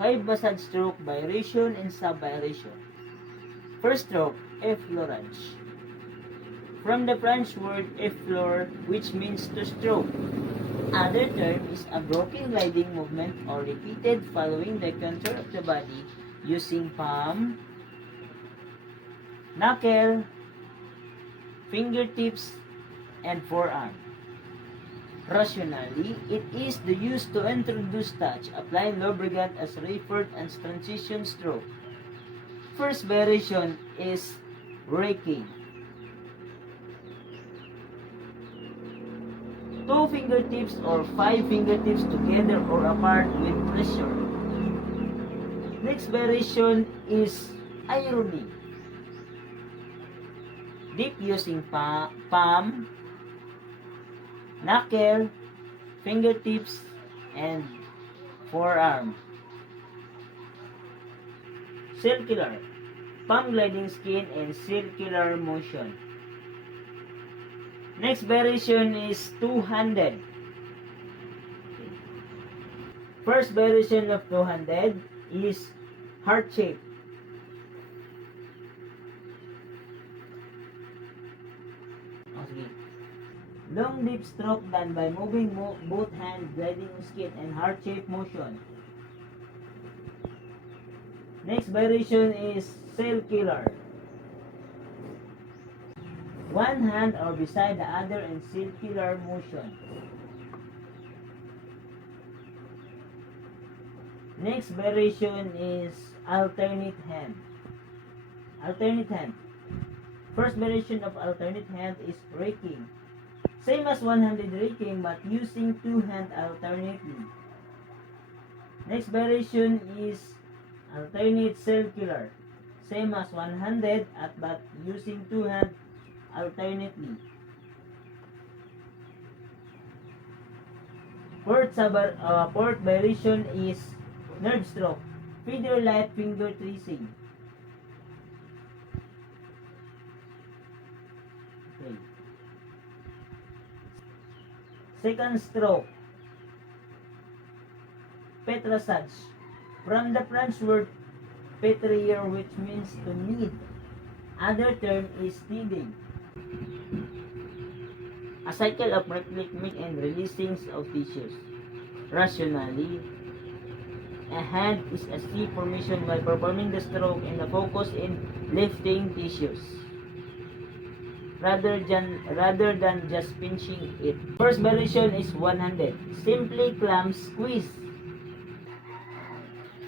5 massage stroke, variation and sub-variation. First stroke, effleurage. From the French word effleur, which means to stroke. Other term is a broken gliding movement or repeated following the contour of the body using palm, knuckle, fingertips, and forearm. Rationally, it is the use to introduce touch, apply lubricant as referred as transition stroke. First variation is raking. 2 fingertips or 5 fingertips together or apart with pressure. Next variation is ironing. Dip using palm, knuckle, fingertips, and forearm. Circular. Palm gliding skin and circular motion. Next variation is two-handed. First variation of two-handed is heart shape. Long deep stroke done by moving both hands, gliding skin, and heart shape motion. Next variation is circular. One hand or beside the other in circular motion. Next variation is alternate hand. Alternate hand. First variation of alternate hand is raking. Same as one-handed raking but using two hands alternately. Next variation is alternate circular. Same as one-handed but using two hands alternately. Fourth variation is nerve stroke. Feather light finger tracing. Okay. Second stroke, petrissage. From the French word pétrir, which means to knead. Other term is kneading. A cycle of reclaiming and releasing of tissues. Rationally, a hand is a C formation while performing the stroke and the focus in lifting tissues rather than just pinching it. First variation is one-handed. Simply clamp squeeze.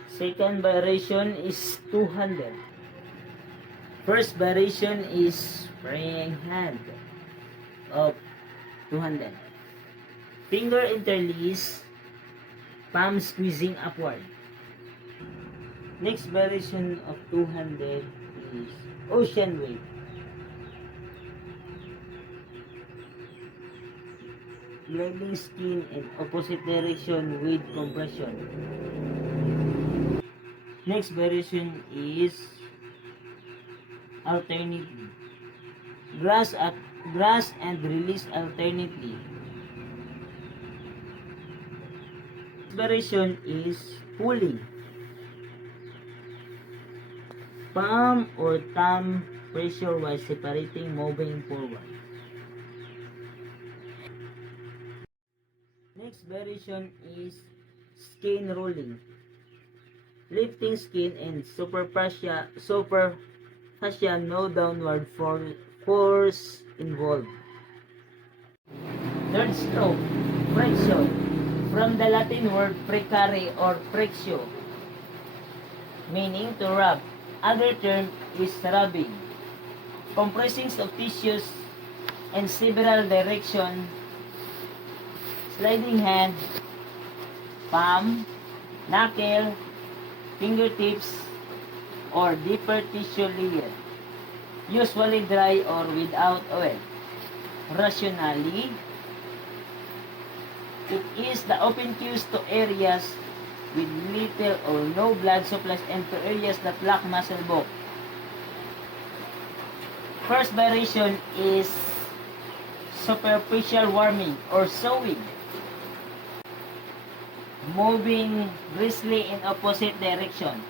Second variation is two-handed. First variation is freeing hand of two-handed. Finger interlace, palm squeezing upward. Next variation of two-handed is ocean wave. Gliding skin in opposite direction with compression. Next variation is alternately. Grasp and release alternately. Next variation is pulling. Palm or thumb pressure while separating, moving forward. Next variation is skin rolling. Lifting skin and superficial no downward force involved. Third stroke, flexion. From the Latin word precare or flexio, meaning to rub. Other term is rubbing. Compressing of tissues in several directions. Sliding hand, palm, knuckle, fingertips, or deeper tissue layer. Usually dry or without oil. Rationally, it is the open cues to areas with little or no blood supply and to areas that lack muscle bulk. First variation is superficial warming or sewing. moving briskly in opposite direction.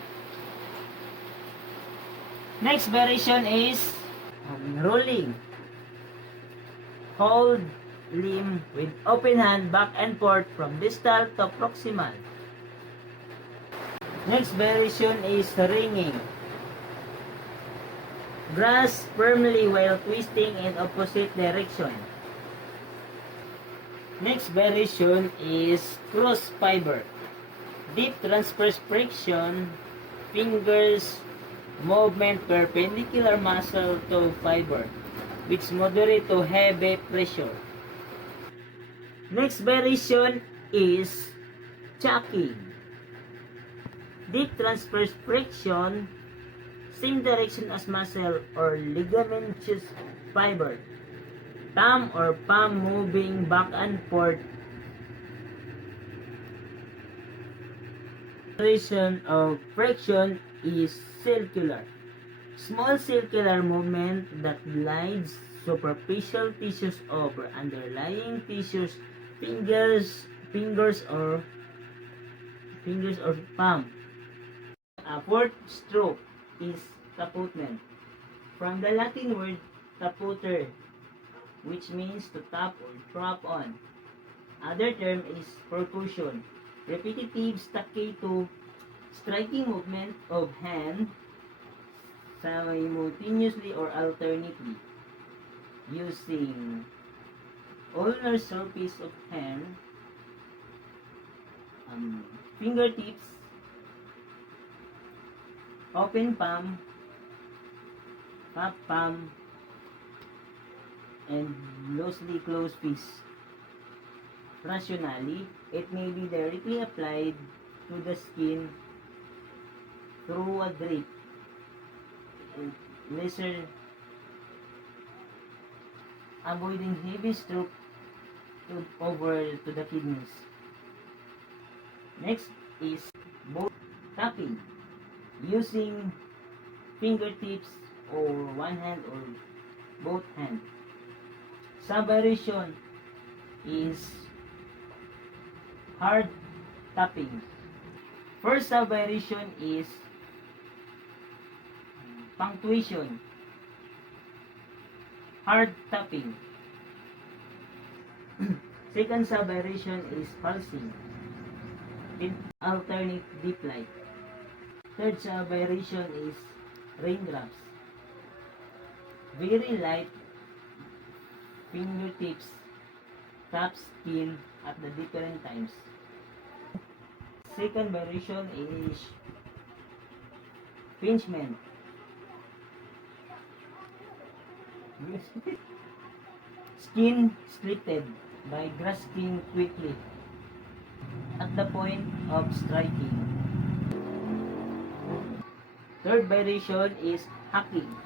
Next variation is rolling. Hold limb with open hand back and forth from distal to proximal. Next variation is ringing. Grasp firmly while twisting in opposite direction. Next variation is cross fiber. Deep transverse friction, fingers movement perpendicular muscle to fiber, which moderate to heavy pressure. Next variation is chucking. Deep transverse friction, same direction as muscle or ligamentous fiber. Thumb or palm moving back and forth. Direction of friction is circular. Small circular movement that glides superficial tissues over underlying tissues, fingers or palm. A fourth stroke is taputment. From the Latin word taputer, which means to tap or drop on. Other term is percussion. Repetitive staccato striking movement of hand simultaneously or alternately using ulnar surface of hand, fingertips, open palm, half palm, and loosely closed fist. Rationally, it may be directly applied to the skin through a drip, laser, avoiding heavy stroke over to the kidneys. Next is both tapping, using fingertips or one hand or both hands. Subvariation is hard tapping. First subvariation is punctuation, hard tapping. Second subvariation is pulsing, alternate deep light. Third subvariation is raindrops, very light fingertips tap skin at the different times. Second variation is pinchment. Skin slitted by grasping quickly at the point of striking. Third variation is hacking.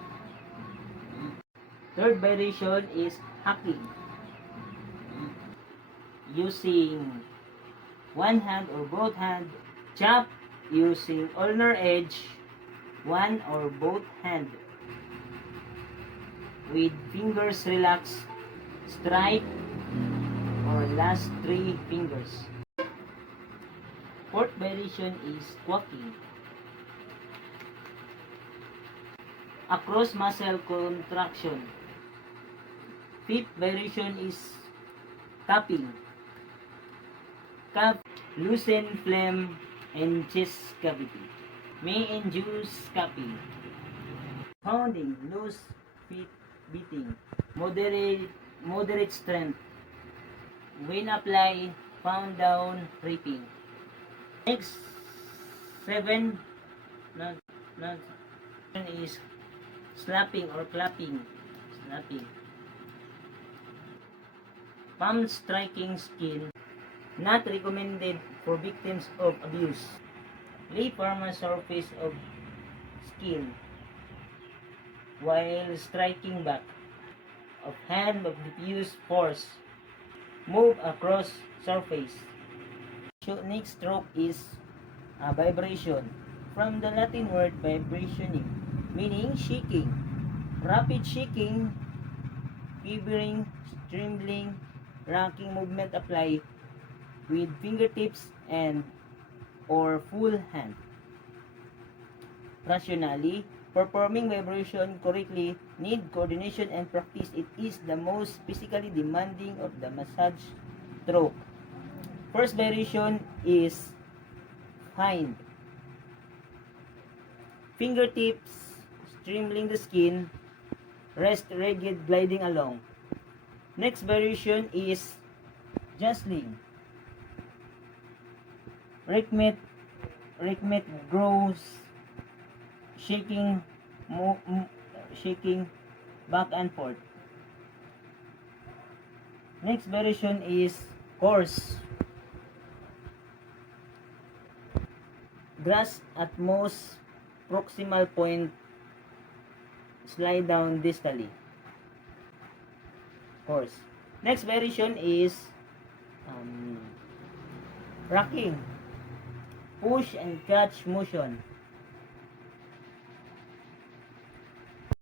Third variation is hacking. Using one hand or both hand, chop using ulnar edge, one or both hand. With fingers relaxed, strike or last three fingers. Fourth variation is quacking. Across muscle contraction. Fifth variation is cupping. Cup, loosen phlegm and chest cavity. May induce cupping. Pounding, loose feet beating. Moderate strength. When apply, pound down, ripping. Next, 7 is slapping or clapping. Slapping. Palm striking skin. Not recommended for victims of abuse. Lay firm surface of skin while striking back. Of hand of diffuse force. Move across surface. Next stroke is a vibration. From the Latin word vibrationing, meaning shaking. Rapid shaking, quivering, trembling, rocking movement apply with fingertips and or full hand. Rationally, performing vibration correctly need coordination and practice. It is the most physically demanding of the massage stroke. First variation is hind. Fingertips streaming the skin, rest rigid gliding along. Next variation is jostling. Rhythmic grows, shaking, shaking back and forth. Next variation is course. Grasp at most proximal point, slide down distally. Course. Next variation is rocking. Push and catch motion.